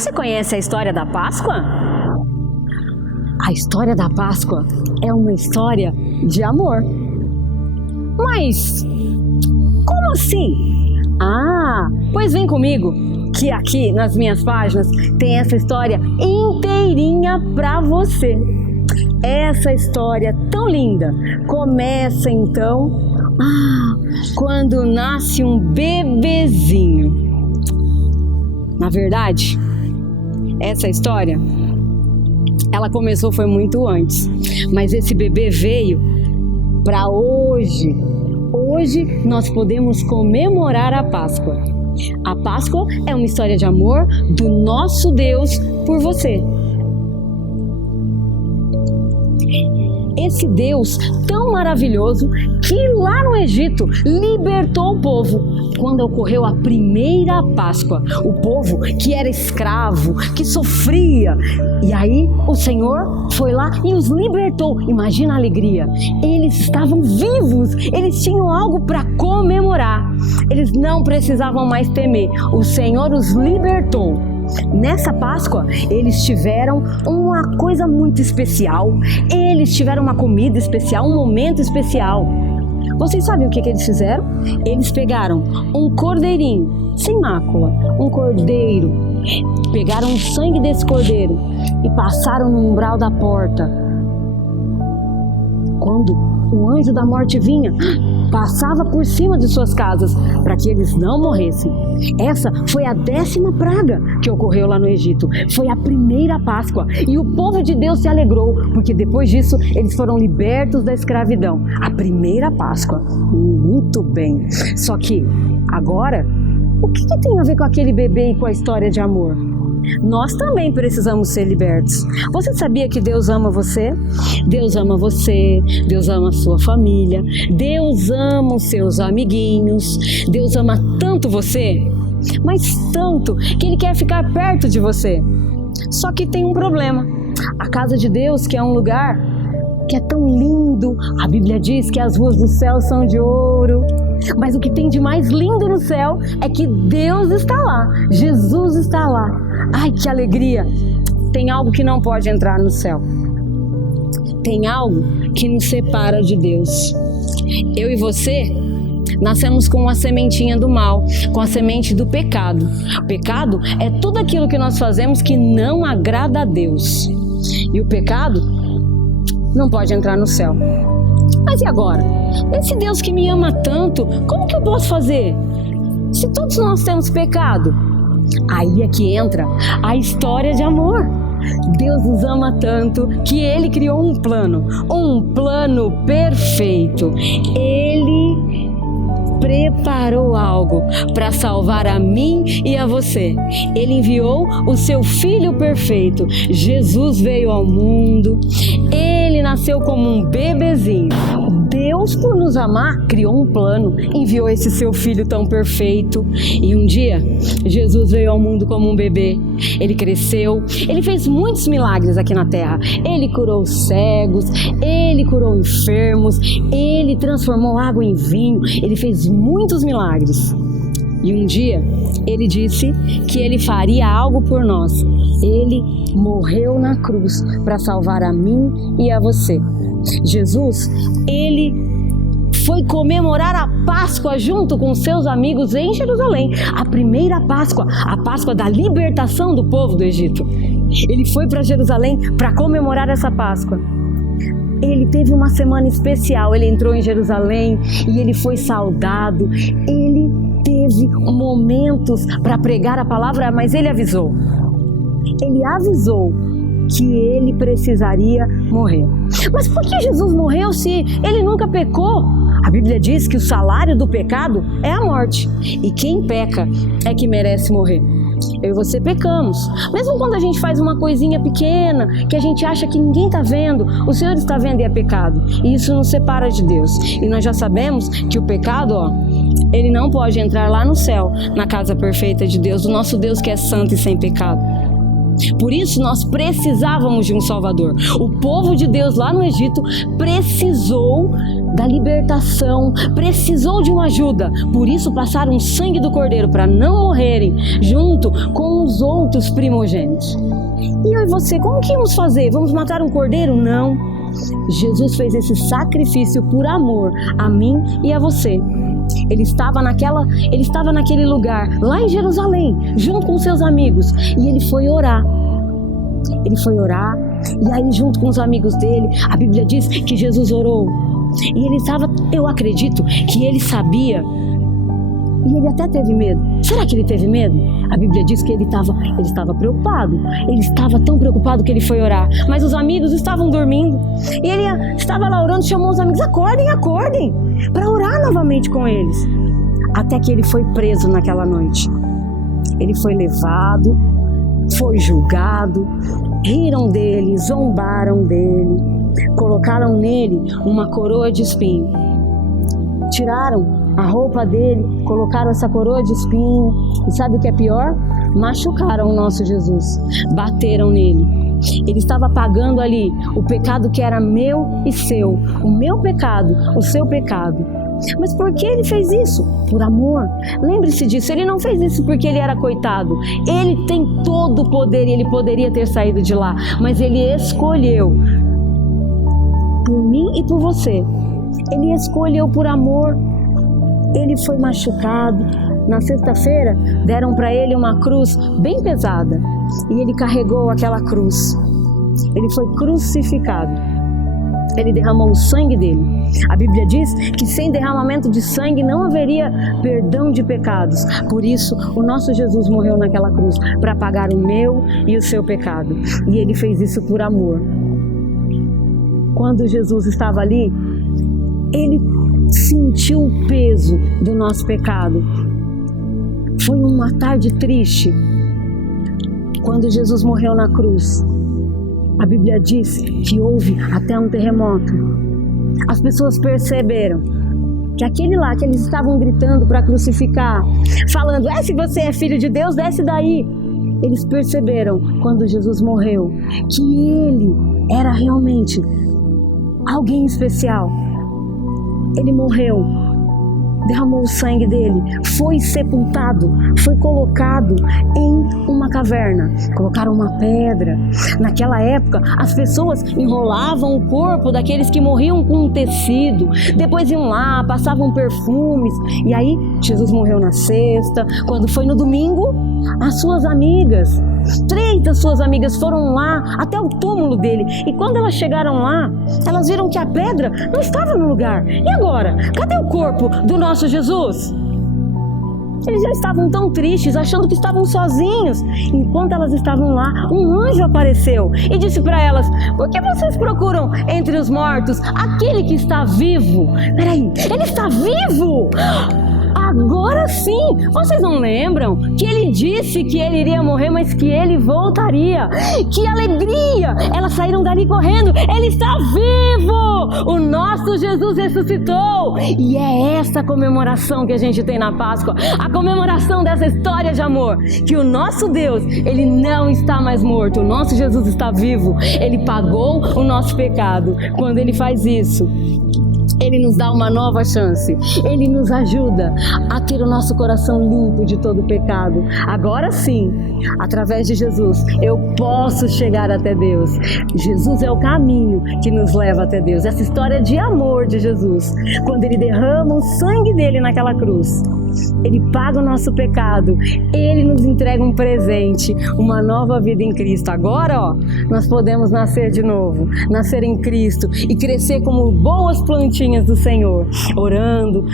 Você conhece a história da Páscoa? A história da Páscoa é uma história de amor. Mas como assim? Pois vem comigo, que aqui nas minhas páginas tem essa história inteirinha pra você. Essa história tão linda começa então quando nasce um bebezinho. Na verdade, essa história, ela começou foi muito antes, mas esse bebê veio para hoje. Hoje nós podemos comemorar a Páscoa. A Páscoa é uma história de amor do nosso Deus por você. Esse Deus tão maravilhoso que lá no Egito libertou o povo quando ocorreu a primeira Páscoa. O povo que era escravo, que sofria. E aí o Senhor foi lá e os libertou. Imagina a alegria. Eles estavam vivos, eles tinham algo para comemorar. Eles não precisavam mais temer. O Senhor os libertou. Nessa Páscoa, eles tiveram uma coisa muito especial. Eles tiveram uma comida especial, um momento especial. Vocês sabem o que eles fizeram? Eles pegaram um cordeirinho, sem mácula, um cordeiro. Pegaram o sangue desse cordeiro e passaram no umbral da porta. Quando o anjo da morte vinha, passava por cima de suas casas para que eles não morressem. Essa foi a 10ª praga que ocorreu lá no Egito. Foi a primeira Páscoa e o povo de Deus se alegrou, porque depois disso eles foram libertos da escravidão. A primeira Páscoa. Muito bem. Só que agora, o que tem a ver com aquele bebê e com a história de amor? Nós também precisamos ser libertos. Você sabia que Deus ama você? Deus ama você, Deus ama a sua família, Deus ama os seus amiguinhos, Deus ama tanto você, mas tanto que Ele quer ficar perto de você. Só que tem um problema. A casa de Deus, que é um lugar que é tão lindo, a Bíblia diz que as ruas do céu são de ouro. Mas o que tem de mais lindo no céu é que Deus está lá, Jesus está lá. Ai, que alegria! Tem algo que não pode entrar no céu. Tem algo que nos separa de Deus. Eu e você nascemos com a sementinha do mal, com a semente do pecado. O pecado é tudo aquilo que nós fazemos que não agrada a Deus. E o pecado não pode entrar no céu. Mas e agora? Esse Deus que me ama tanto, como que eu posso fazer? Se todos nós temos pecado. Aí é que entra a história de amor. Deus nos ama tanto que Ele criou um plano perfeito. Ele preparou algo para salvar a mim e a você. Ele enviou o seu Filho perfeito. Jesus veio ao mundo. Ele nasceu como um bebezinho. Deus, por nos amar, criou um plano, enviou esse seu Filho tão perfeito. E um dia, Jesus veio ao mundo como um bebê. Ele cresceu, ele fez muitos milagres aqui na terra. Ele curou cegos, ele curou enfermos, ele transformou água em vinho, ele fez muitos milagres. E um dia, ele disse que ele faria algo por nós. Ele morreu na cruz para salvar a mim e a você. Jesus, ele foi comemorar a Páscoa junto com seus amigos em Jerusalém. A primeira Páscoa, a Páscoa da libertação do povo do Egito. Ele foi para Jerusalém para comemorar essa Páscoa. Ele teve uma semana especial, ele entrou em Jerusalém e ele foi saudado. Ele teve momentos para pregar a palavra, mas ele avisou. Ele avisou que ele precisaria morrer. Mas por que Jesus morreu se ele nunca pecou? A Bíblia diz que o salário do pecado é a morte. E quem peca é que merece morrer. Eu e você pecamos. Mesmo quando a gente faz uma coisinha pequena, que a gente acha que ninguém está vendo, o Senhor está vendo e é pecado. E isso nos separa de Deus. E nós já sabemos que o pecado, ele não pode entrar lá no céu, na casa perfeita de Deus, o nosso Deus que é santo e sem pecado. Por isso nós precisávamos de um Salvador. O povo de Deus lá no Egito precisou da libertação, precisou de uma ajuda. Por isso passaram o sangue do cordeiro para não morrerem junto com os outros primogênitos. E eu e você, como que íamos fazer? Vamos matar um cordeiro? Não. Jesus fez esse sacrifício por amor a mim e a você. Ele estava naquele lugar, lá em Jerusalém, junto com seus amigos, e ele foi orar. E aí junto com os amigos dele, a Bíblia diz que Jesus orou. E ele estava, eu acredito que ele sabia, e ele até teve medo. Será que ele teve medo? A Bíblia diz que ele estava preocupado. Ele estava tão preocupado que ele foi orar. Mas os amigos estavam dormindo. E ele estava lá orando, chamou os amigos: acordem, para orar novamente com eles. Até que ele foi preso naquela noite. Ele foi levado, foi julgado, riram dele, zombaram dele, colocaram nele uma coroa de espinho. Tiraram a roupa dele, colocaram essa coroa de espinho, e sabe o que é pior? Machucaram o nosso Jesus, bateram nele. Ele estava pagando ali o pecado que era meu e seu, o meu pecado, o seu pecado. Mas por que ele fez isso? Por amor. Lembre-se disso, ele não fez isso porque ele era coitado. Ele tem todo o poder e ele poderia ter saído de lá, mas ele escolheu por mim e por você. Ele escolheu por amor. Ele foi machucado. Na sexta-feira deram para ele uma cruz bem pesada e ele carregou aquela cruz. Ele foi crucificado. Ele derramou o sangue dele. A Bíblia diz que sem derramamento de sangue não haveria perdão de pecados. Por isso, o nosso Jesus morreu naquela cruz para pagar o meu e o seu pecado. E ele fez isso por amor. Quando Jesus estava ali, ele sentiu o peso do nosso pecado. Foi uma tarde triste. Quando Jesus morreu na cruz, a Bíblia diz que houve até um terremoto. As pessoas perceberam que aquele lá que eles estavam gritando para crucificar, falando: se você é filho de Deus, desce daí. Eles perceberam, quando Jesus morreu, que ele era realmente alguém especial. Ele morreu, derramou o sangue dele, foi sepultado, foi colocado em uma caverna. Colocaram uma pedra. Naquela época, as pessoas enrolavam o corpo daqueles que morriam com um tecido, depois iam lá, passavam perfumes. E aí, Jesus morreu na sexta. Quando foi no domingo, as suas amigas, 3 das suas amigas foram lá até o túmulo dele. E quando elas chegaram lá, elas viram que a pedra não estava no lugar. E agora? Cadê o corpo do nosso Jesus? Eles já estavam tão tristes, achando que estavam sozinhos. Enquanto elas estavam lá, um anjo apareceu e disse para elas: por que vocês procuram entre os mortos aquele que está vivo? Peraí, ele está vivo? Agora sim! Vocês não lembram que ele disse que ele iria morrer, mas que ele voltaria? Que alegria! Elas saíram dali correndo. Ele está vivo! O nosso Jesus ressuscitou! E é essa comemoração que a gente tem na Páscoa, a comemoração dessa história de amor, que o nosso Deus, ele não está mais morto. O nosso Jesus está vivo. Ele pagou o nosso pecado. Quando ele faz isso, ele nos dá uma nova chance. Ele nos ajuda a ter o nosso coração limpo de todo pecado. Agora sim, através de Jesus, eu posso chegar até Deus. Jesus é o caminho que nos leva até Deus. Essa história de amor de Jesus, quando ele derrama o sangue dele naquela cruz, ele paga o nosso pecado, ele nos entrega um presente, uma nova vida em Cristo. Agora, nós podemos nascer de novo, nascer em Cristo e crescer como boas plantinhas do Senhor, orando,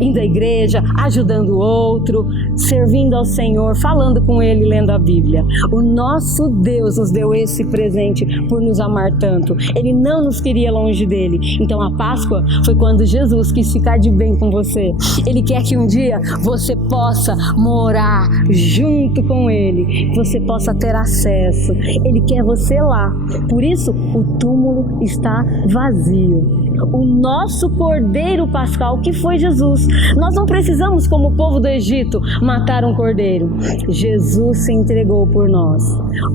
indo à igreja, ajudando o outro, servindo ao Senhor, falando com Ele, lendo a Bíblia. O nosso Deus nos deu esse presente por nos amar tanto. Ele não nos queria longe dele. Então a Páscoa foi quando Jesus quis ficar de bem com você. Ele quer que um dia você possa morar junto com Ele, que você possa ter acesso. Ele quer você lá. Por isso o túmulo está vazio. o nosso Cordeiro Pascal, que foi Jesus. Nós não precisamos, como o povo do Egito, matar um cordeiro. Jesus se entregou por nós.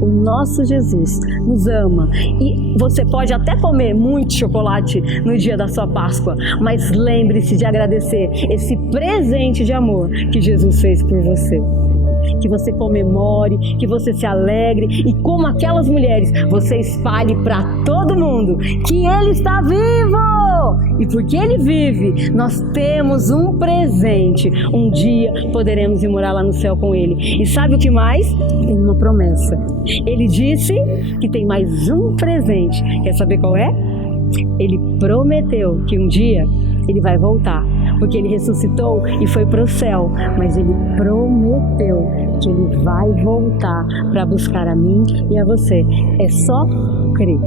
O nosso Jesus nos ama. E você pode até comer muito chocolate no dia da sua Páscoa, mas lembre-se de agradecer esse presente de amor que Jesus fez por você. Que você comemore, que você se alegre e, como aquelas mulheres, você espalhe para todo mundo que Ele está vivo! E porque Ele vive, nós temos um presente. Um dia poderemos ir morar lá no céu com Ele. E sabe o que mais? Tem uma promessa. Ele disse que tem mais um presente. Quer saber qual é? Ele prometeu que um dia Ele vai voltar, porque Ele ressuscitou e foi para o céu, mas Ele prometeu que Ele vai voltar para buscar a mim e a você. É só crer.